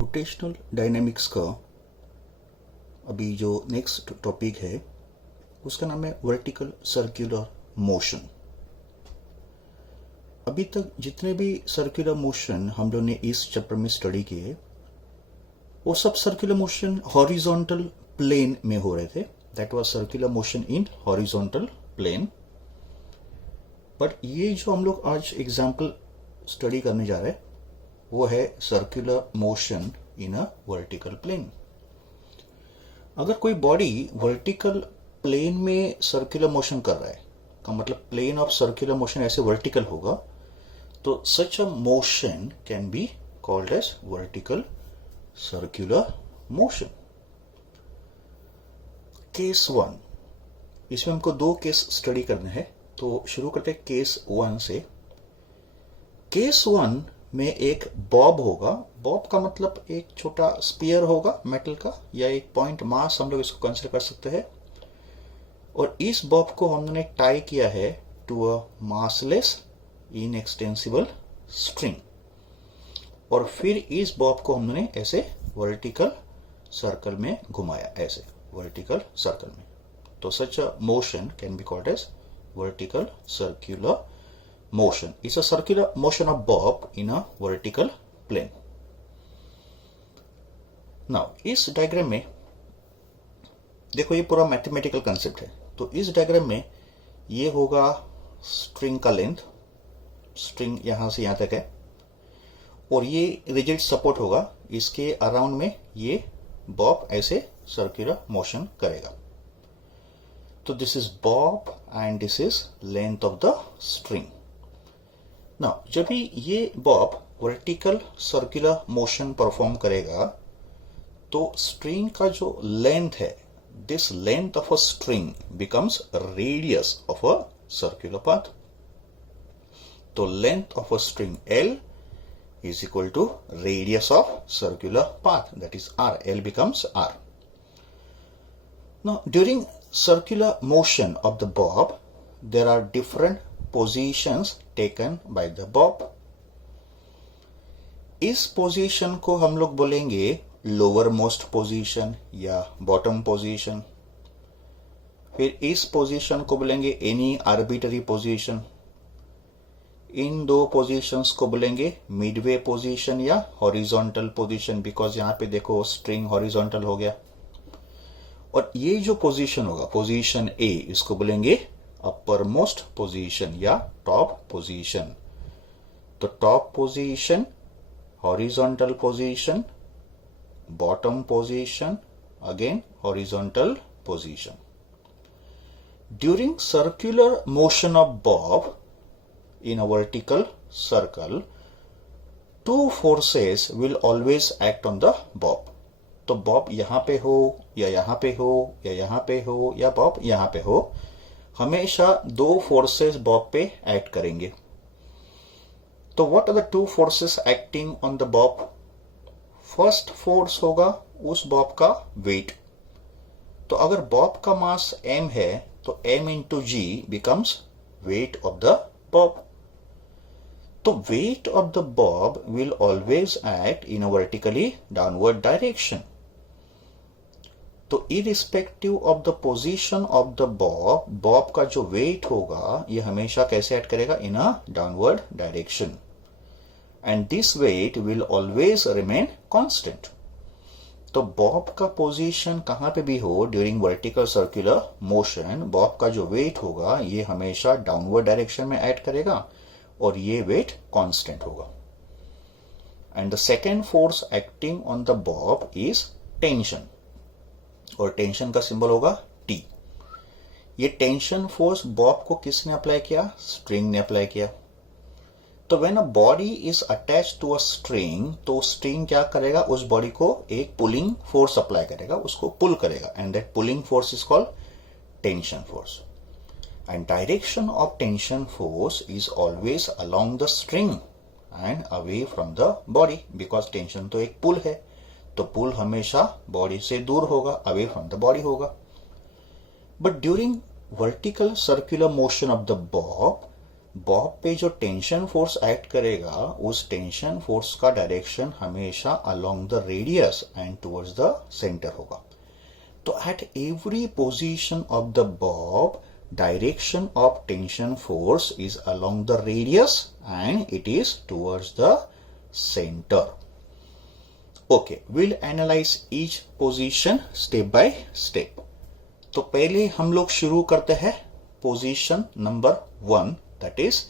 Rotational dynamics का अभी जो नेक्स्ट टॉपिक है उसका नाम है वर्टिकल सर्कुलर मोशन। अभी तक जितने भी सर्कुलर मोशन हम लोग ने इस चैप्टर में स्टडी किए वो सब सर्कुलर मोशन हॉरिजॉन्टल प्लेन में हो रहे थे। That was circular motion in horizontal plane. But ये जो हम लोग आज एग्जाम्पल स्टडी करने जा रहे हैं वो है circular motion in a vertical plane. अगर कोई बॉडी वर्टिकल प्लेन में सर्कुलर मोशन कर रहा है का मतलब प्लेन ऑफ सर्कुलर मोशन ऐसे वर्टिकल होगा तो such a motion can be called as vertical circular motion. Case 1, इसमें हमको दो केस स्टडी करने हैं तो शुरू करते हैं केस 1 से। केस 1 में एक बॉब होगा। बॉब का मतलब एक छोटा स्पीयर होगा मेटल का या एक पॉइंट मास हम लोग इसको कंसिडर कर सकते हैं। और इस बॉब को हमने टाई किया है to a massless inextensible string और फिर इस बॉब को हमने ऐसे वर्टिकल सर्कल में घुमाया, ऐसे वर्टिकल सर्कल में। तो such a motion can be called as vertical circular motion. It's a circular motion of bob in a vertical plane. Now, इस डायग्राम में देखो ये पूरा मैथमेटिकल कंसेप्ट है। तो इस डायग्राम में ये होगा स्ट्रिंग का लेंथ, स्ट्रिंग यहां से यहां तक है और ये रिजिड सपोर्ट होगा। इसके अराउंड में ये बॉब ऐसे सर्कुलर मोशन करेगा। तो this is bob and this is length of the string. ना जब भी ये bob vertical circular motion perform करेगा तो स्ट्रिंग का जो लेंथ है, this length of a string becomes radius of a circular path. तो length of a string L is equal to radius of circular path, that is R. L becomes R. Now during circular motion of the bob there are different positions taken by the bob. इस position को हम लोग बोलेंगे lower most position या bottom position. फिर इस position को बोलेंगे एनी आर्बिटरी पोजीशन। इन दो पोजीशंस को बोलेंगे मिडवे पोजीशन या हॉरिजॉन्टल पोजीशन, बिकॉज यहां पे देखो स्ट्रिंग हॉरिजॉन्टल हो गया। और ये जो पोजीशन होगा पोजीशन ए, इसको बोलेंगे अपर मोस्ट पोजीशन या टॉप पोजीशन। तो top position, horizontal position, bottom position, again horizontal position. During circular motion of Bob in a vertical circle, two forces will always act on the bob. तो Bob यहां पे हो या यहां पे हो या यहां पे हो या बॉब यहां पे हो, हमेशा दो फोर्सेस बॉब पे एक्ट करेंगे। तो what are the two forces acting on the bob? First force होगा उस बॉब का वेट। तो अगर बॉब का मास m है तो m into g becomes weight of the bob. तो weight of the bob will always act in a vertically downward direction. तो irrespective of the position of the bob, bob का जो weight होगा ये हमेशा कैसे एक्ट करेगा? in a downward direction. And this weight will always remain constant. तो Bob का पोजीशन कहां पे भी हो during vertical circular motion, Bob का जो वेट होगा ये हमेशा डाउनवर्ड डायरेक्शन में एक्ट करेगा और ये वेट कांस्टेंट होगा। And the second force acting on the bob is tension और टेंशन का सिंबल होगा T। ये टेंशन फोर्स बॉब को किसने अप्लाई किया? स्ट्रिंग ने अप्लाई किया। तो when a body is attached to a string तो स्ट्रिंग क्या करेगा? उस बॉडी को एक पुलिंग फोर्स अप्लाई करेगा, उसको पुल करेगा and that pulling force is called tension force. And direction of tension force is always along the string and away from the body, because tension तो एक पुल है तो पुल हमेशा बॉडी से दूर होगा, away from the body होगा। But during vertical circular motion of the bob, Bob पे जो टेंशन फोर्स एक्ट करेगा उस टेंशन फोर्स का डायरेक्शन हमेशा along the radius and towards the centre होगा। तो eight every position of the Bob direction of tension force is along the radius and it is towards the center. Okay, we'll analyze each position step by step. तो पहले हम लोग शुरू करते हैं position number 1, that is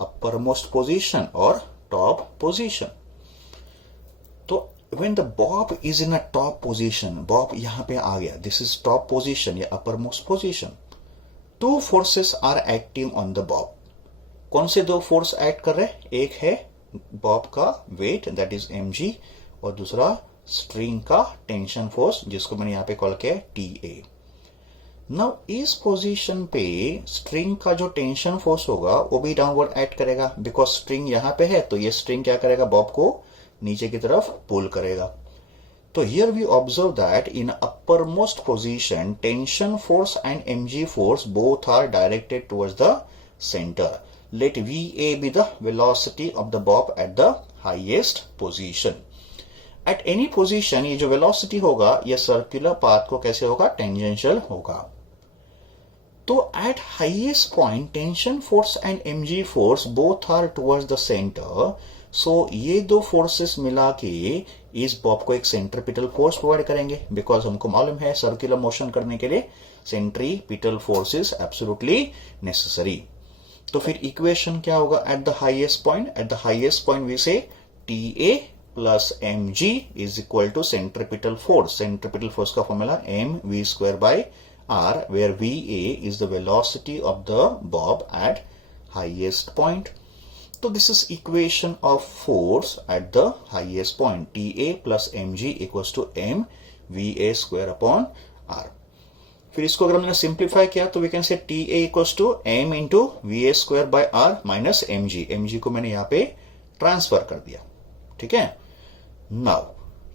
uppermost position और top position. तो when the bob is in a top position, bob यहां पे आ गया, this is top position या uppermost position. Two forces are acting on the bob. कौन से दो फोर्स एक्ट कर रहे हैं? एक है बॉब का वेट दैट इज mg और दूसरा स्ट्रिंग का टेंशन फोर्स जिसको मैंने यहां पे कॉल किया है TA। नाउ इस पोजीशन पे स्ट्रिंग का जो टेंशन फोर्स होगा वो भी डाउनवर्ड एक्ट करेगा बिकॉज स्ट्रिंग यहां पे है, तो ये स्ट्रिंग क्या करेगा? बॉब को नीचे की तरफ पुल करेगा। So here we observe that in uppermost position, tension force and mg force both are directed towards the center. Let VA be the velocity of the bob at the highest position. At any position, ये जो velocity होगा ये circular path को कैसे होगा? Tangential होगा। तो at highest point, tension force and mg force both are towards the center. सो ये दो फोर्सेस मिला के इस बॉब को एक सेंट्रीपिटल फोर्स प्रोवाइड करेंगे बिकॉज हमको मालूम है सर्कुलर मोशन करने के लिए centripetal force is absolutely necessary. तो फिर इक्वेशन क्या होगा? At the highest point we say TA plus mg is equal to centripetal force. Centripetal force का formula mv² by r where VA is the velocity of the bob at highest point. So this is equation of force at the highest point. TA plus mg equals to mVA² upon r. फिर इसको अगर हमने simplify किया तो we can say TA equals to m into VA² by r minus mg. mg को मैंने यहाँ पे ट्रांसफर कर दिया, ठीक है। नाउ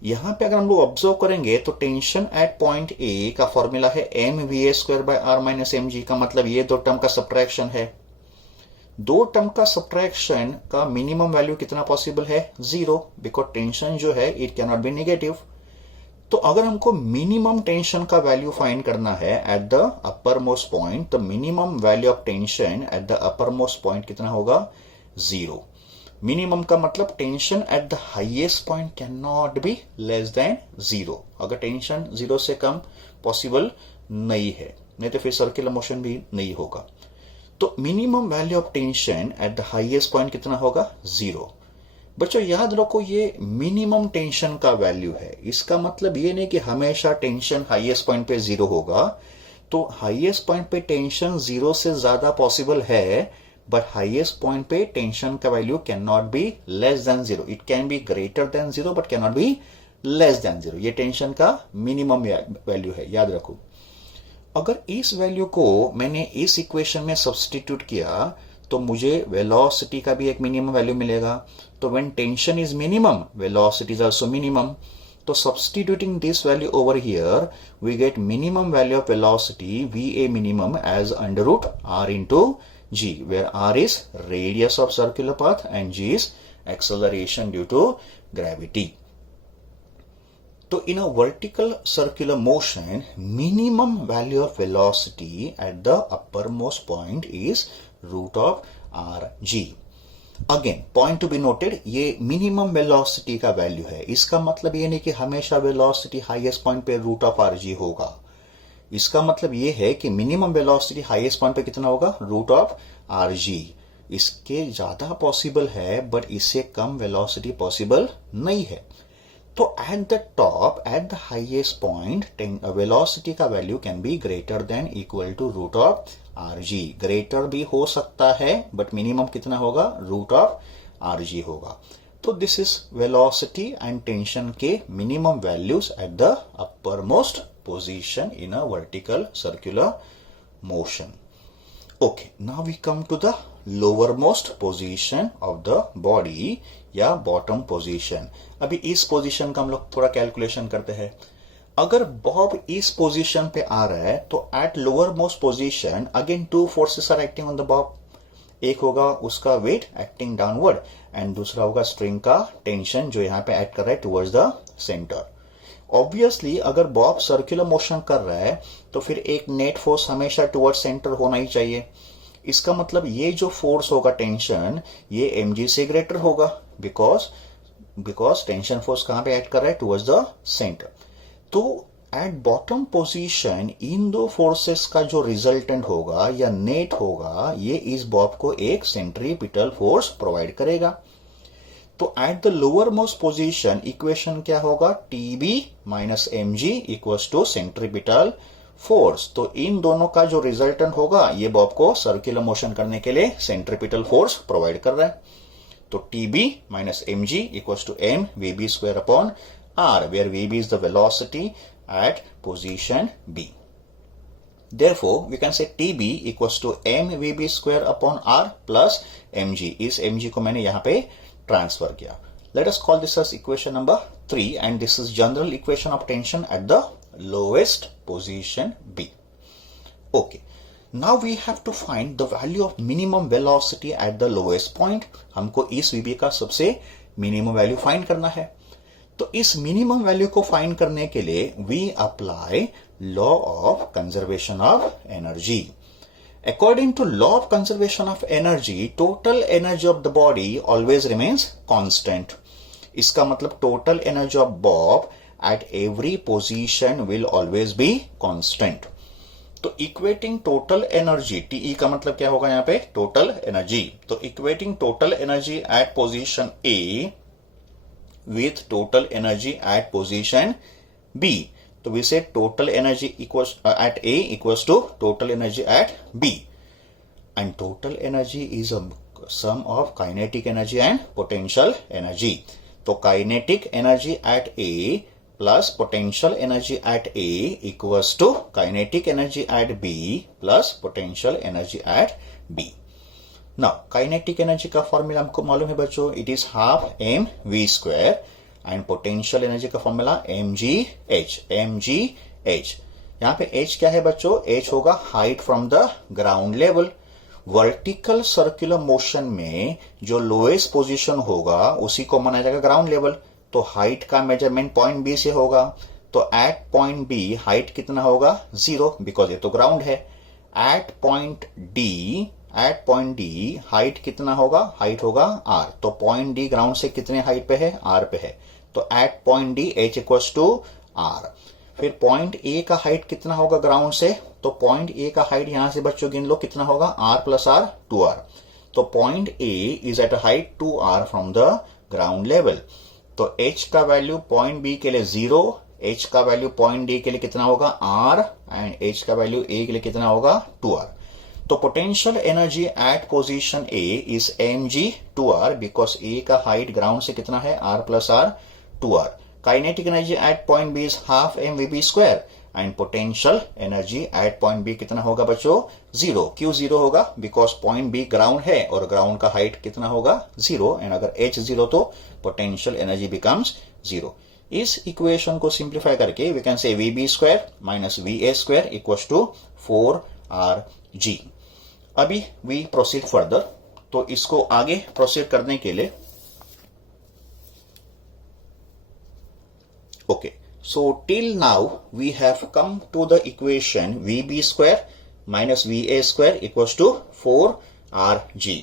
यहां पे अगर हम लोग ऑब्जर्व करेंगे तो टेंशन एट पॉइंट A का फॉर्मूला है mVA² by r minus mg का मतलब ये दो टर्म का सब्ट्रैक्शन है। दो टर्म का सब्ट्रैक्शन का मिनिमम वैल्यू कितना पॉसिबल है? 0, बिकॉज टेंशन जो है it cannot be negative. तो अगर हमको मिनिमम टेंशन का वैल्यू फाइंड करना है at the uppermost point, तो minimum value of tension at the uppermost point कितना होगा? 0। मिनिमम का मतलब tension at the highest point cannot be less than 0। अगर टेंशन 0 से कम पॉसिबल नहीं है, नहीं तो फिर सर्कुलर मोशन भी नहीं होगा। तो minimum value of tension at the highest point कितना होगा? 0। बच्चों याद रखो ये मिनिमम टेंशन का वैल्यू है, इसका मतलब ये नहीं कि हमेशा टेंशन हाईएस्ट पॉइंट पे 0 होगा। तो हाईएस्ट पॉइंट पे टेंशन 0 से ज्यादा पॉसिबल है, बट हाईएस्ट पॉइंट पे टेंशन का value can not be less than 0। It can be greater then 0 but can not be less than 0। ये टेंशन का मिनिमम वैल्यू है, याद रखो। अगर इस वैल्यू को मैंने इस इक्वेशन में सब्स्टिट्यूट किया तो मुझे वेलोसिटी का भी एक मिनिमम वैल्यू मिलेगा। तो when tension is minimum, velocity is also minimum. तो substituting this value over here we get minimum value of velocity VA minimum as √r into g, where r is radius of circular path and g is acceleration due to gravity. So in a vertical circular motion, minimum value of velocity at the uppermost point is √rg. Again, point to be noted, ये minimum velocity का value है। इसका मतलब ये नहीं कि हमेशा velocity highest point पे √rg होगा। इसका मतलब ये है कि minimum velocity highest point पे कितना होगा? √rg। इसके ज्यादा पॉसिबल है बट इससे कम वेलोसिटी पॉसिबल नहीं है। तो at the top, at the highest point, velocity का value can be greater than equal to √rg। ग्रेटर भी हो सकता है बट मिनिमम कितना होगा? √rg होगा। तो this is velocity and tension के minimum values at the uppermost position in a vertical circular motion. Okay, now we come to the lowermost position of the body या bottom position। अभी इस position का हम लोग थोड़ा calculation करते हैं। अगर बॉब इस पोजीशन पे आ रहा है तो at lower most position again two forces are acting on the bob. एक होगा उसका वेट एक्टिंग डाउनवर्ड एंड दूसरा होगा स्ट्रिंग का टेंशन जो यहाँ पे एक्ट कर रहा है टुवर्ड्स द सेंटर। ऑब्वियसली अगर बॉब सर्कुलर मोशन कर रहा है तो फिर एक नेट फोर्स हमेशा टुवर्ड्स सेंटर होना ही चाहिए। इसका मतलब ये जो फोर्स होगा टेंशन ये mg से ग्रेटर होगा बिकॉज टेंशन फोर्स कहां पे एक्ट कर रहा है टुवर्ड्स द सेंटर। तो एट बॉटम पोजीशन इन दो फोर्सेस का जो रिजल्टेंट होगा या नेट होगा ये इस बॉब को एक सेंट्रीपिटल फोर्स प्रोवाइड करेगा। तो at the lower most position equation क्या होगा, TB minus mg equals to centripetal force. तो इन दोनों का जो रिजल्टेंट होगा ये बॉब को सर्कुलर मोशन करने के लिए सेंट्रीपिटल फोर्स प्रोवाइड कर रहा है। तो TB minus mg equals to m vb square upon r, where vb is the velocity at position B. Therefore, we can say TB equals to mvb square upon r plus mg. इस mg को मैंने यहाँ पे transfer किया। Let us call this as equation number 3 and this is general equation of tension at the lowest position B. Okay. Now we have to find the value of minimum velocity at the lowest point. हमको इस vb का सबसे minimum value find करना है। तो इस minimum value को find करने के लिए we apply law of conservation of energy. According to law of conservation of energy total energy of the body always remains constant. इसका मतलब total energy of bob at every position will always be constant. तो equating total energy, TE का मतलब क्या होगा यहाँ पे, total energy. तो equating total energy at position A with total energy at position B. So we say total energy equals at A equals to total energy at B, and total energy is a sum of kinetic energy and potential energy. So kinetic energy at A plus potential energy at A equals to kinetic energy at B plus potential energy at B. Now, kinetic energy का formula हमको मालूम है बच्चों, it is half mv square and potential energy का formula mgh। यहाँ पे h क्या है बच्चों, h होगा height from the ground level. Vertical circular motion में जो लोएस्ट पोजीशन होगा उसी को माना जाएगा ग्राउंड लेवल। तो हाइट का मेजरमेंट पॉइंट बी से होगा। तो एट पॉइंट बी हाइट कितना होगा, 0, बिकॉज ये तो ग्राउंड है। एट पॉइंट डी हाइट कितना होगा, हाइट होगा r। तो पॉइंट डी ग्राउंड से कितने हाइट पे है, r पे है। तो at point D h equals to r। फिर पॉइंट ए का हाइट कितना होगा ग्राउंड से, तो पॉइंट ए का हाइट यहां से बच्चों गिन लो कितना होगा, r प्लस r 2r। तो point A is at height 2r from the ground level. तो h का वैल्यू पॉइंट बी के लिए 0, h का वैल्यू पॉइंट डी के लिए कितना होगा r, एंड h का वैल्यू a के लिए कितना होगा 2r। तो potential energy at position A is mg 2r because A का हाइट ग्राउंड से कितना है, r plus r 2r। Kinetic energy at point B is half mvb square and potential energy at point B कितना होगा बच्चों, 0। क्यों 0 होगा, because point B ground है और ग्राउंड का हाइट कितना होगा, 0, एंड अगर h 0 तो पोटेंशियल एनर्जी बिकम्स 0। इस इक्वेशन को सिंप्लीफाई करके we can say vb square minus va square equals to 4rg। अभी वी प्रोसीड फर्दर। तो इसको आगे प्रोसीड करने के लिए okay, so till now we have come to the equation vb square minus va square equals to 4rg।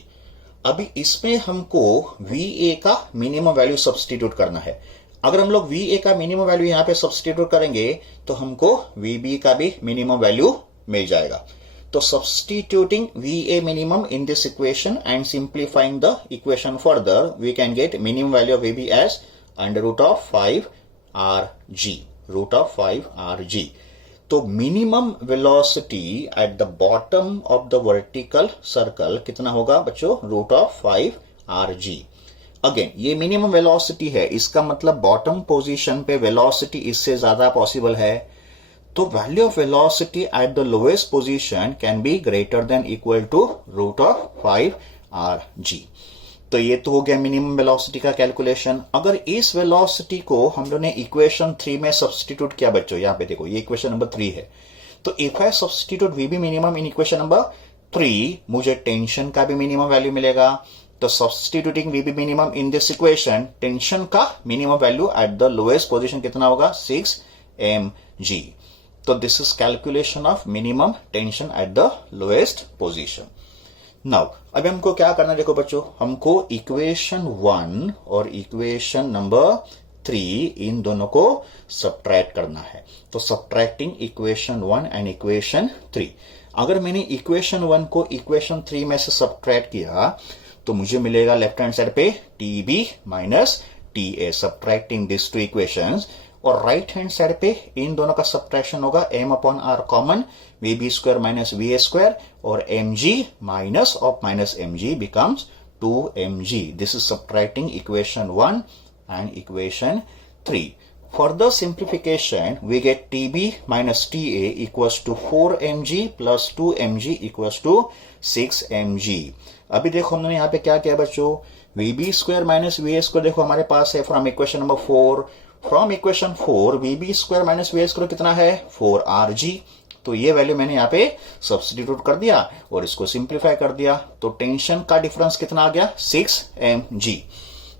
अभी इसमें हमको va का मिनिमम वैल्यू सब्स्टिट्यूट करना है। अगर हम लोग va का मिनिमम वैल्यू यहां पे सब्स्टिट्यूट करेंगे तो हमको vb का भी मिनिमम वैल्यू मिल जाएगा। तो substituting VA minimum in this equation and simplifying the equation further, we can get minimum value of VB as under root of 5rg, root of 5rg. तो minimum velocity at the bottom of the vertical circle कितना होगा बच्चों, root of 5rg। Again ये minimum velocity है, इसका मतलब bottom position पे velocity इससे ज्यादा पॉसिबल है। तो value of velocity at the lowest position can be greater than equal to root of 5rg। तो ये तो हो गया मिनिमम वेलोसिटी का कैलकुलेशन। अगर इस वेलोसिटी को हम लोगों ने इक्वेशन 3 में सब्स्टिट्यूट किया बच्चों, यहां पे देखो ये इक्वेशन नंबर 3 है। तो if I substitute VB minimum in equation number 3 मुझे टेंशन का भी मिनिमम वैल्यू मिलेगा। तो substituting VB minimum in this equation, tension का minimum value at the lowest position कितना होगा, 6 mg। तो this is calculation of minimum tension at the lowest position. Now अभी हमको क्या करना है, देखो बच्चों, हमको इक्वेशन 1 और इक्वेशन नंबर 3 इन दोनों को सब्ट्रैक्ट करना है। तो सब्ट्रैक्टिंग इक्वेशन 1 एंड इक्वेशन 3, अगर मैंने इक्वेशन 1 को इक्वेशन 3 में से सब्ट्रैक्ट किया तो मुझे मिलेगा लेफ्ट हैंड साइड पे TB minus TA, subtracting this two equations. और राइट हैंड साइड पे इन दोनों का सब्ट्रैक्शन होगा m/r common, VB square minus VA square, और mg minus of minus mg becomes 2mg। This is subtracting equation 1 and equation 3. Further simplification, we get TB minus TA equals to 4mg plus 2mg equals to 6mg. अभी देखो हमने यहाँ पे क्या किया बच्चों, VB square minus VA square देखो हमारे पास है from equation number 4। From equation 4 VB square minus VA square कितना है, 4rg। तो ये वैल्यू मैंने यहाँ पे सब्स्टिट्यूट कर दिया और इसको सिंप्लीफाई कर दिया। तो टेंशन का डिफरेंस कितना आ गया, 6mg।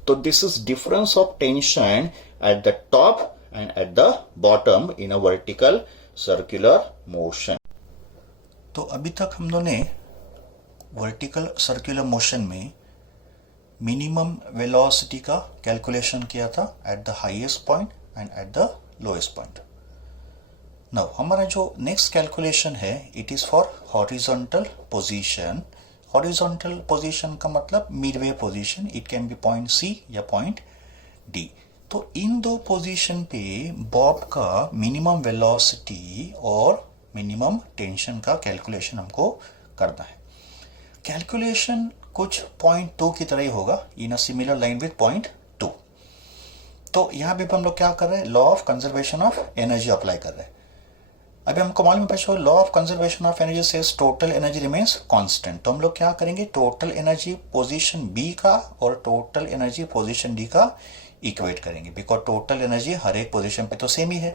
तो this is difference of tension at the top and at the bottom in a vertical circular motion. तो अभी तक हम लोगों ने वर्टिकल सर्कुलर मोशन में मिनिमम वेलोसिटी का कैलकुलेशन किया था eight the highest point and eight the lowest point. Now हमारा जो नेक्स्ट कैलकुलेशन है, it is for horizontal position. Horizontal position का मतलब Midway position, it can be point C या पॉइंट D। तो इन दो पोजीशन पे बॉब का मिनिमम वेलोसिटी और मिनिमम टेंशन का कैलकुलेशन हमको करना है। कैलकुलेशन कुछ पॉइंट 2 की तरह ही होगा, in a similar line with point 2। तो यहां भी हम लोग क्या कर रहे हैं, law of conservation of energy apply कर रहे हैं। अभी हमको मालूम है बच्चों, law of conservation of energy says total energy remains constant. तो हम लोग क्या करेंगे, टोटल एनर्जी पोजीशन बी का और टोटल एनर्जी पोजीशन डी का इक्वेट करेंगे, बिकॉज टोटल एनर्जी हर एक पोजीशन पे तो सेम ही है।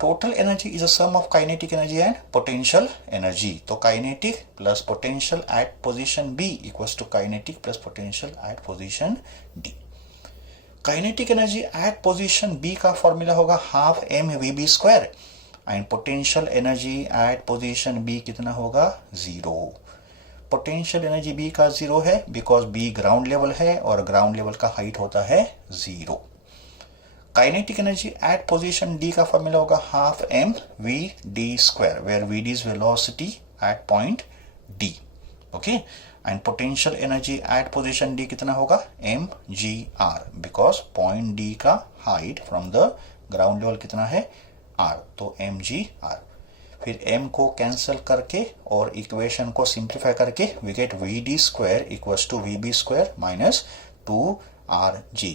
Total energy is a sum of kinetic energy and potential energy. तो kinetic plus potential at position B equals to kinetic plus potential at position D. Kinetic energy at position B का formula होगा half mvb square and potential energy at position B कितना होगा, 0। Potential energy B का 0 है because B ground level है और ground level का height होता है 0। Kinetic energy at position D का फॉर्मूला होगा half mvd square, where vd is velocity at point D, okay. And potential energy at position D कितना होगा, mgr, बिकॉज पॉइंट डी का height from the ground level कितना है, r, तो mgr। फिर m को कैंसिल करके और इक्वेशन को सिंप्लीफाई करके we get vd square equals to vb square minus 2rg।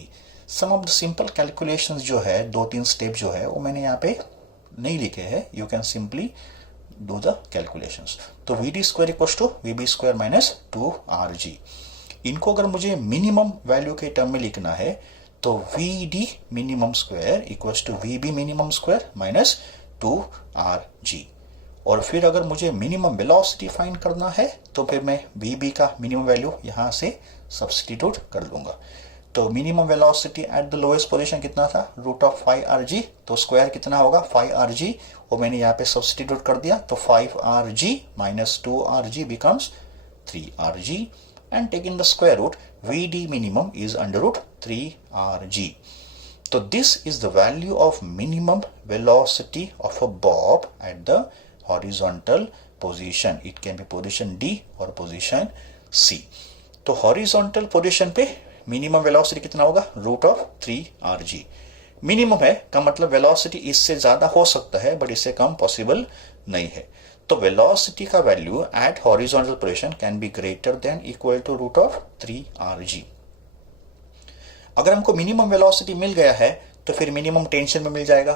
Some of the simple calculations जो है, 2-3 स्टेप जो है वो मैंने यहाँ पे नहीं लिखे हैं, you can simply do the calculations. तो vd square equals to vb square minus 2rg। इनको अगर मुझे मिनिमम वैल्यू के टर्म में लिखना है तो vd minimum square equals to vb minimum square minus 2rg। और फिर अगर मुझे मिनिमम वेलोसिटी फाइंड करना है तो फिर मैं vb का मिनिमम वैल्यू यहां से सब्स्टिट्यूट कर लूंगा। तो minimum velocity at the lowest position कितना था, रूट ऑफ 5rg, तो स्क्वायर कितना होगा 5rg, और मैंने यहाँ पे सब्स्टिट्यूट कर दिया। तो 5rg minus 2rg becomes 3rg, and taking the square root, vd minimum is under root 3rg. So this is the value of minimum velocity of a bob at the horizontal position. It can be position D or position C. तो horizontal position पे minimum velocity कितना होगा, root of 3rg। Minimum है का मतलब velocity इससे ज्यादा हो सकता है बट इससे कम पॉसिबल नहीं है। तो वेलोसिटी का value at horizontal position can be greater than equal to root of 3rg। अगर हमको मिनिमम वेलोसिटी मिल गया है तो फिर मिनिमम टेंशन में मिल जाएगा।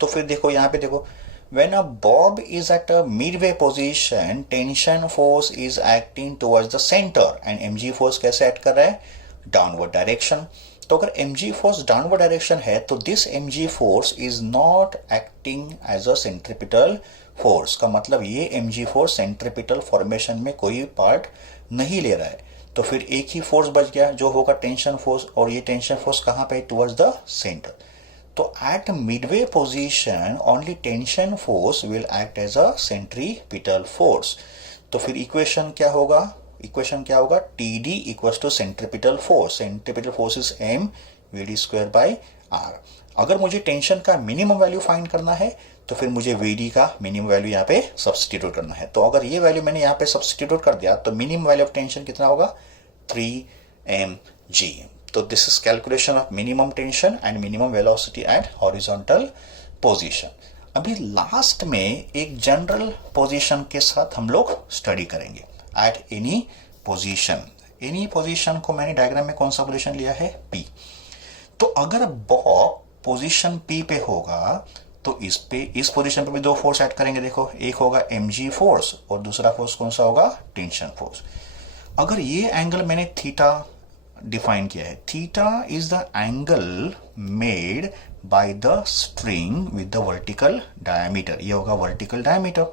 तो फिर देखो यहाँ पे देखो, when a bob is at a midway position, tension force is acting towards the center and mg force कैसे एक्ट कर रहा है, डाउनवर्ड डायरेक्शन। तो अगर mg फोर्स डाउनवर्ड डायरेक्शन है तो this mg force is not acting as a centripetal force का मतलब ये mg फोर्स सेंट्रीपिटल फॉर्मेशन में कोई पार्ट नहीं ले रहा है, तो फिर एक ही फोर्स बच गया जो होगा टेंशन फोर्स, और ये टेंशन फोर्स कहाँ पे, टुवर्ड्स द सेंटर। तो at midway position only tension force will act as a centripetal force. तो फिर इक्वेशन क्या होगा, TD equals to centripetal force. Centripetal force is m VD square by R। अगर मुझे tension का मिनिमम वैल्यू फाइंड करना है तो फिर मुझे VD का मिनिमम वैल्यू यहाँ पे सब्स्टिट्यूट करना है। तो अगर ये वैल्यू मैंने यहाँ पे सब्स्टिट्यूट कर दिया तो मिनिमम वैल्यू ऑफ टेंशन कितना होगा, 3mg। तो this is calculation of minimum tension and minimum velocity eight horizontal position. अभी लास्ट में एक जनरल पोजीशन के साथ हम लोग स्टडी करेंगे at any position. Any position को मैंने डायग्राम में कौन सा पोजीशन लिया है, P। तो अगर बॉब पोजीशन P पे होगा तो इस पोजीशन पे भी दो फोर्स ऐड करेंगे। देखो, एक होगा mg फोर्स और दूसरा फोर्स कौन सा होगा, टेंशन फोर्स। अगर ये एंगल मैंने थीटा डिफाइन किया है, theta is the angle made by the string with the vertical diameter. ये होगा वर्टिकल डायमीटर।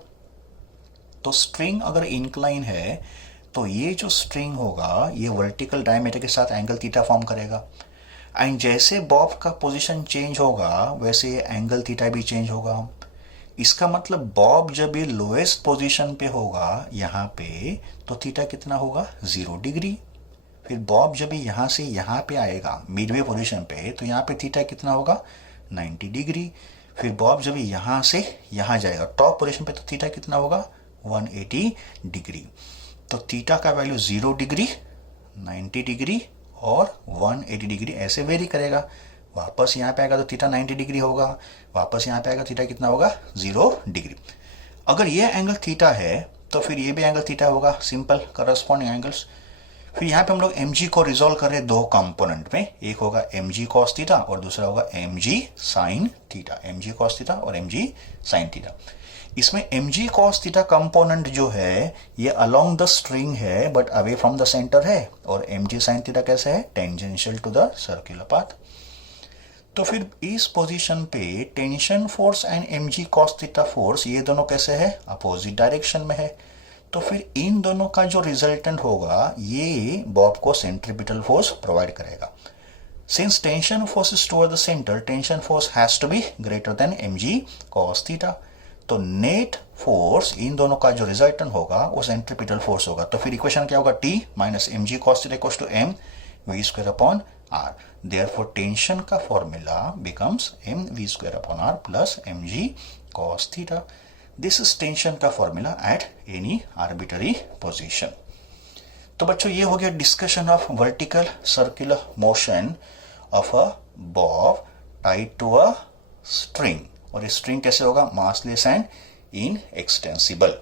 तो स्ट्रिंग अगर इंक्लाइन है तो ये जो स्ट्रिंग होगा ये वर्टिकल डायमीटर के साथ एंगल थीटा फॉर्म करेगा, एंड जैसे बॉब का पोजीशन चेंज होगा वैसे एंगल थीटा भी चेंज होगा। इसका मतलब बॉब जब ये लोएस्ट पोजीशन पे होगा यहाँ पे तो थीटा कितना होगा, 0 डिग्री। फिर बॉब जब यहाँ से यहाँ पे आएगा मिडवे पोजीशन पे तो यहाँ पे थीटा कितना होगा, 90 डिग्री। फिर बॉब जब यहाँ से यहाँ जाएगा टॉप पोजीशन पे तो थीटा कितना होगा, 180 डिग्री। तो थीटा का वैल्यू 0 डिग्री, 90 डिग्री और 180 डिग्री ऐसे वेरी करेगा। वापस यहाँ पे आएगा तो थीटा 90 डिग्री होगा, वापस यहाँ पे आएगा थीटा कितना होगा, 0 डिग्री। अगर ये एंगल थीटा है तो फिर ये भी एंगल थीटा होगा, सिंपल करस्पॉन्डिंग एंगल्स। फिर यहाँ पे हम लोग mg को रिजोल्व कर रहे हैं दो कंपोनेंट में, एक होगा mg cos थीटा और दूसरा होगा mg sin theta. mg cos theta और mg sin थीटा। इसमें mg cos थीटा कंपोनेंट जो है ये अलोंग द स्ट्रिंग है but away from the centre है, और mg sin थीटा कैसे है, tangential to the circular path. तो फिर इस पोजीशन पे tension force and mg cos theta force ये दोनों कैसे है, अपोजिट डायरेक्शन में है। तो फिर इन दोनों का जो रिजल्टेंट होगा ये बॉब को सेंट्रीपिटल फोर्स प्रोवाइड करेगा। Since tension force is toward the centre, tension force has to be greater than mg cos theta. तो नेट फोर्स इन दोनों का जो रिजल्टेंट होगा वो सेंट्रीपिटल फोर्स होगा। तो फिर इक्वेशन क्या होगा, T minus mg cos theta equals to m v square upon r। Therefore tension का formula becomes m v square upon r plus mg cos theta. This is tension का formula at any arbitrary position. तो बच्चों ये हो गया discussion of vertical circular motion of a bob tied to a string. और ये string कैसे होगा, massless and inextensible.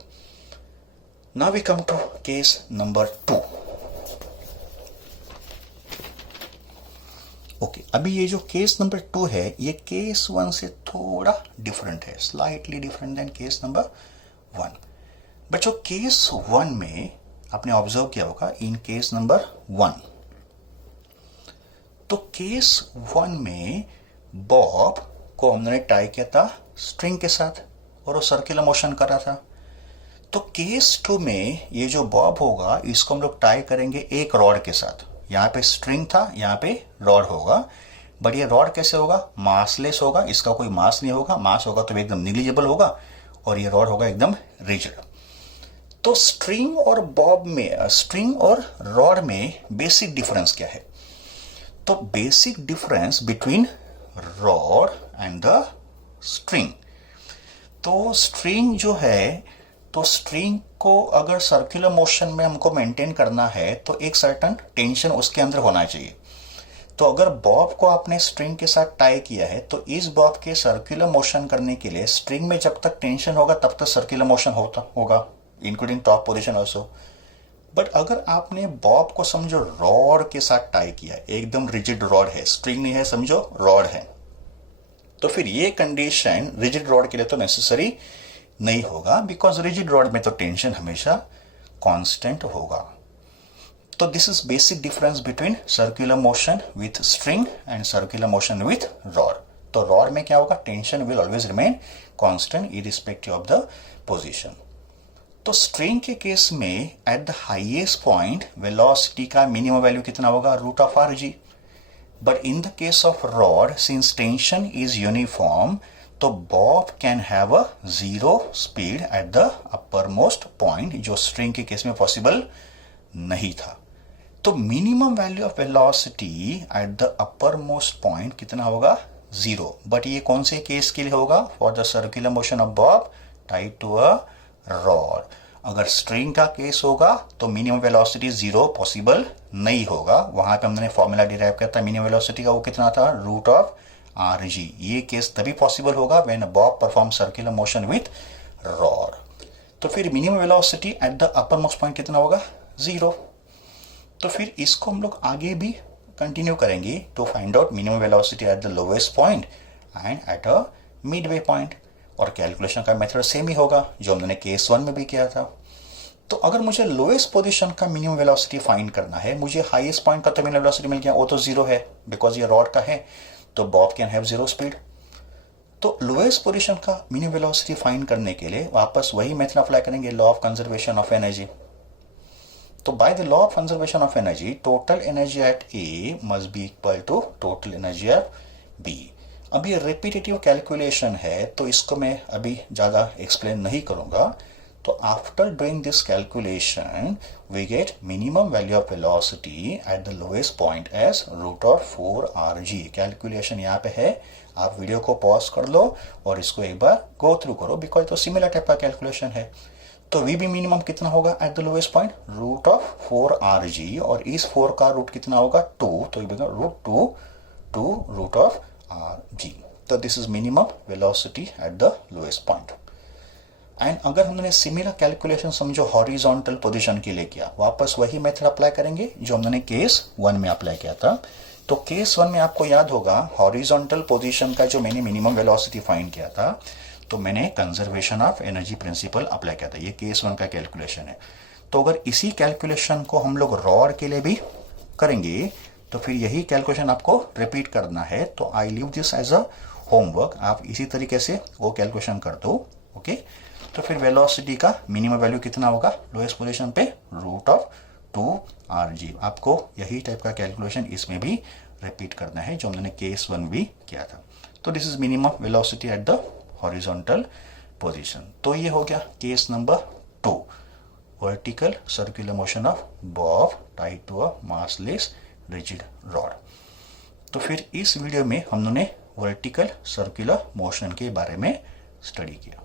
Now we come to case number 2। Okay, अभी ये जो केस नंबर 2 है ये केस 1 से थोड़ा डिफरेंट है, slightly different than case number 1। बच्चों केस 1 में आपने ऑब्जर्व किया होगा इन केस नंबर 1, तो केस 1 में बॉब को हमने टाई किया था स्ट्रिंग के साथ और वो सर्कुलर मोशन कर रहा था। तो केस 2 में ये जो बॉब होगा इसको हम लोग टाई करेंगे एक रॉड के साथ। यहाँ पे स्ट्रिंग था, यहाँ पे रॉड होगा, बट ये रॉड कैसे होगा, मासलेस होगा, इसका कोई मास नहीं होगा, मास होगा तो एकदम निग्लिजिबल होगा, और ये रॉड होगा एकदम रिजिड। तो स्ट्रिंग और बॉब में, स्ट्रिंग और रॉड में बेसिक डिफरेंस क्या है, तो basic difference between rod and the string, तो स्ट्रिंग जो है, तो स्ट्रिंग को अगर सर्कुलर मोशन में हमको मेंटेन करना है तो एक सर्टन टेंशन उसके अंदर होना चाहिए। तो अगर बॉब को आपने स्ट्रिंग के साथ टाई किया है तो इस बॉब के सर्कुलर मोशन करने के लिए स्ट्रिंग में जब तक टेंशन होगा तब तक सर्कुलर मोशन होगा, including top position also. But अगर आपने बॉब को समझो रॉड के साथ टाई किया, एकदम रिजिड रॉड है, स्ट्रिंग नहीं है, समझो रॉड है, तो फिर ये कंडीशन रिजिड रॉड के लिए तो नेसेसरी नहीं होगा, बिकॉज रिजिड रॉड में तो टेंशन हमेशा कांस्टेंट होगा। तो this is basic difference between circular motion with string and circular motion with rod. तो रॉड में क्या होगा, tension will always remain constant irrespective of the position. तो स्ट्रिंग के केस में at the highest point velocity का minimum value कितना होगा, root of r g. But in the case of rod since tension is uniform, तो bob can have a zero speed at the uppermost point, जो string के case में possible नहीं था। तो minimum value of velocity at the uppermost point कितना होगा, zero. But ये कौन से केस के लिए होगा, for the circular motion of bob tied to a rod. अगर स्ट्रिंग का केस होगा तो मिनिमम वेलोसिटी जीरो पॉसिबल नहीं होगा। वहां पे हमने फॉर्मूला डिराइव किया था मिनिमम वेलोसिटी का, वो कितना था, रूट ऑफ आर जी। ये केस तभी पॉसिबल होगा when Bob perform circular motion with rod. तो फिर minimum velocity at the uppermost point कितना होगा, जीरो। तो फिर इसको हम लोग आगे भी कंटिन्यू करेंगे to find out minimum velocity at the lowest point and at a midway point. और कैलकुलेशन का मेथड सेम ही होगा जो हमने केस 1 में भी किया था। तो अगर मुझे लोएस्ट पोजीशन का मिनिमम वेलोसिटी फाइंड करना है, मुझे हाईएस्ट पॉइंट का तो मिनिमम वेलोसिटी मिल गया, वो तो जीरो है बिकॉज ये रॉड का है, तो bob can have zero speed. तो लोएस्ट पोजीशन का मिनिमम वेलोसिटी फाइंड करने के लिए वापस वही मेथड अप्लाई करेंगे, law of conservation of energy. तो by the law of conservation of energy, total energy at A must be equal to total energy at B. अब ये रिपीटेटिव कैलकुलेशन है तो इसको मैं अभी ज़्यादा एक्सप्लेन नहीं करूँगा। तो after doing this calculation we get minimum value of velocity at the lowest point as root of 4rg। Calculation यहाँ पे है, आप वीडियो को पॉज कर लो और इसको एक बार गो थ्रू करो बिकॉज तो सिमिलर टाइप का कैलकुलेशन है। तो वी बी मिनिमम कितना होगा at the lowest point, root of 4rg, और इस 4 का रूट कितना होगा 2, तो ये रूट 2 रूट ऑफ rg। तो this is minimum velocity at the lowest point. And अगर हमने सिमिलर कैलकुलेशन समझो हॉरिजॉन्टल पोजीशन के लिए किया, वापस वही मेथड अप्लाई करेंगे जो हमने केस 1 में अप्लाई किया था। तो केस 1 में आपको याद होगा हॉरिजॉन्टल पोजीशन का जो मैंने मिनिमम वेलोसिटी फाइंड किया था, तो मैंने conservation of energy principal apply किया था। ये केस 1 का कैलकुलेशन है। तो अगर इसी कैलकुलेशन को हम लोग रॉड के लिए भी करेंगे तो फिर यही कैलकुलेशन आपको रिपीट करना है। तो I leave this as a homework, आप इसी तरीके से वो कैलकुलेशन कर दो। ओके, तो फिर वेलोसिटी का मिनिमम वैल्यू कितना होगा लोएस्ट पोजीशन पे, रूट ऑफ 2rg। आपको यही टाइप का कैलकुलेशन इसमें भी रिपीट करना है जो हमने केस 1 भी किया था। तो this is minimum velocity at the horizontal position. तो ये हो गया case number 2, vertical circular motion of bob tied to a massless rigid rod. तो फिर इस वीडियो में हमने वर्टिकल सर्कुलर मोशन के बारे में स्टडी किया।